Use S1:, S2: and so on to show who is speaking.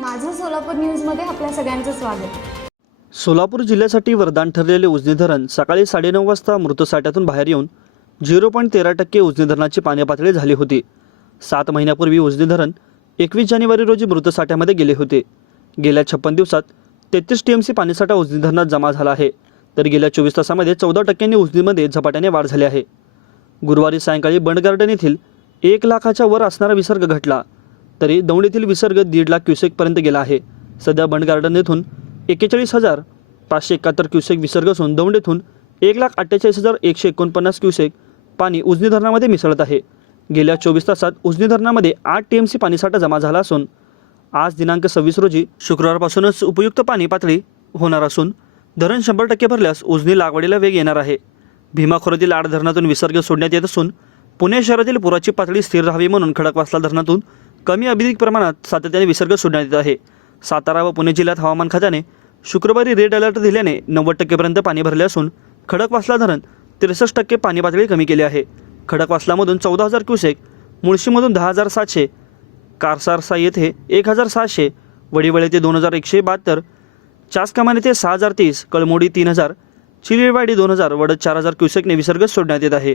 S1: सोलापूर न्यूजमध्ये आपल्या सगळ्यांचं स्वागत.
S2: सोलापूर जिल्ह्यासाठी वरदान ठरलेले उजनी धरण सकाळी साडेनऊ वाजता मृतसाठ्यातून बाहेर येऊन झिरो पॉईंट तेरा टक्के उजनी धरणाची पाणी पातळी झाली होती. सात महिन्यापूर्वी उजनी धरण एकवीस जानेवारी रोजी मृतसाठ्यामध्ये गेले होते. गेल्या छप्पन दिवसात तेहतीस टी एम सी पाणीसाठा उजनी धरणात जमा झाला आहे. तर गेल्या चोवीस तासामध्ये चौदा टक्क्यांनी उजनीमध्ये झपाट्याने वाढ झाली आहे. गुरुवारी सायंकाळी बंड गार्डन येथील एक लाखाच्या वर असणारा विसर्ग घटला. तरी दौंड येथील विसर्ग दीड लाख क्युसेकपर्यंत गेला आहे. सध्या बंड गार्डन येथून एक्केचाळीस हजार पाचशे एकाहत्तर क्युसेक विसर्ग असून दौंड येथून एक लाख अठ्ठेचाळीस हजार एकशे एकोणपन्नास क्युसेक पाणी उजनी धरणामध्ये मिसळत आहे. गेल्या चोवीस तासात उजनी धरणामध्ये आठ टी एम सी पाणीसाठा जमा झाला असून आज दिनांक सव्वीस रोजी शुक्रवारपासूनच उपयुक्त पाणी पातळी होणार असून धरण शंभर टक्के भरल्यास उजनी लागवडीला वेग येणार आहे. भीमा खोऱ्यातील आड धरणातून विसर्ग सोडण्यात येत असून पुणे शहरातील पुराची पातळी स्थिर राहावी म्हणून खडकवासला धरणातून कमी अभिधिक प्रमाणात सातत्याने विसर्ग सोडण्यात येत आहे. सातारा व पुणे जिल्ह्यात हवामान खात्याने शुक्रवारी रेड अलर्ट दिल्याने नव्वद टक्केपर्यंत पाणी भरले असून खडकवासला धरण त्रेसष्ट टक्के पाणी पातळी कमी केली आहे. खडकवासलामधून चौदा हजार क्युसेक मुळशीमधून दहा हजार सातशे कारसारसा येथे एक हजार सहाशे वडीवळ येथे दोन हजार एकशे बहात्तर चासकामान येथे सहा हजार तीस कळमोडी तीन हजार चिलीवाडी दोन हजार वडद चार हजार क्युसेकने विसर्ग सोडण्यात येत आहे.